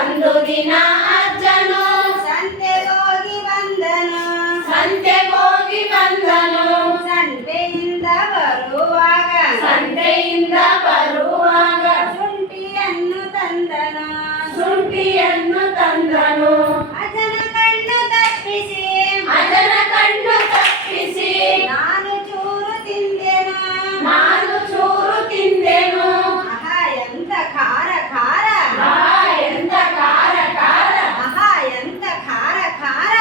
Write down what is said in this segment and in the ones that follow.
ಒಂದು ದಿನ ಅಜ್ಜನು ಸಂತೆಗೋಗಿ ಬಂದನು ಸಂತೆಗೋಗಿ ಬಂದನು ಸಂತೆಯಿಂದ ಬರುವಾಗ ಸಂತೆಯಿಂದ ಬರುವಾಗ ಶುಂಠಿಯನ್ನು ತಂದನು ಶುಂಠಿಯನ್ನು ತಂದನು ಅಜನ ಕಣ್ಣು ತಪ್ಪಿಸಿ ಅಜನ ಕಣ್ಣು ತಪ್ಪಿಸಿ ನಾನು ಚೂರು ತಿಂದೆನು ನಾನು ಚೂರು ತಿಂದೆನು ಆಹಾ ಎಂತ ಖಾರ ಖಾರ ಎಂತ ಖಾರ ಖಾರ ಎಂತ ಖಾರ ಖಾರ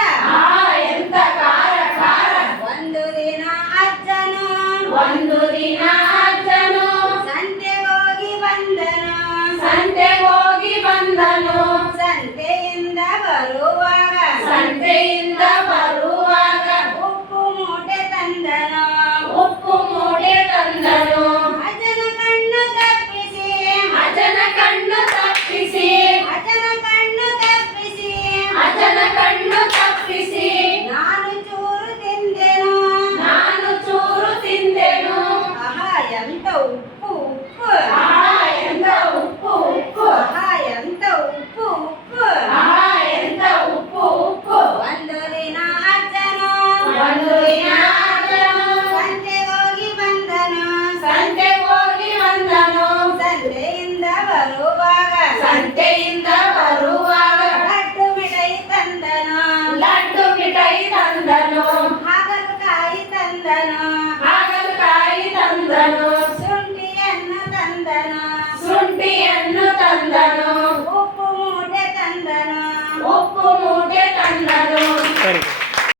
ಎಂತ ಖಾರ ಖಾರ ಒಂದು ದಿನ ಅಜ್ಜನು ಒಂದು ದಿನ ಅಜ್ಜನು ಸಂತೆಗೋಗಿ ಬಂದನು ಸಂತೆಗೋಗಿ ಬಂದನು ಸಂತೆಯಿಂದ ಬರುವಾಗ ಸಂತೆಯಿಂದ ಬರುವಾಗ ಉಪ್ಪು ಮೂಟೆ ತಂದನು ಉಪ್ಪು ಮೂಟೆ ತಂದನು ಅಜನ ಕಣ್ಣು ತಪ್ಪಿಸಿ ಅಜನ ಕಣ್ಣು ತಪ್ಪಿಸಿ ಅಜನ ಕಣ್ಣು ತಪ್ಪಿಸಿ ಅಜನ ಕಣ್ಣು ತಪ್ಪಿಸಿ ನಾನು ಚೂರು ತಿಂದೆನು ನಾನು ಚೂರು ತಿಂದೆನು ಆಹಾ ಎಂತ ಉಪ್ಪು ಉಪ್ಪು ಎಂತ ಉಪ್ಪು ಉಪ್ಪು ಎಂತ ಉಪ್ಪು ಉಪ್ಪು ಎಂತ ಉಪ್ಪು ಉಪ್ಪು ಒಂದು ದಿನ ಅಜ್ಜನು ಒಂದು ದಿನ ಅಜ್ಜನು ಸಂತೆಗೋಗಿ ಬಂದನು ಸಂತೆಗೋಗಿ ಬಂದನು ಸಂತೆಯಿಂದ ಬರುವಾಗ ಸಂತೆಯಿಂದ ಬರುವಾಗ ಲಡ್ಡು ಮಿಠಾಯಿ ತಂದನು ಲಡ್ಡು ಮಿಠಾಯಿ ತಂದನು ಹಾಗಲಕಾಯಿ ತಂದನು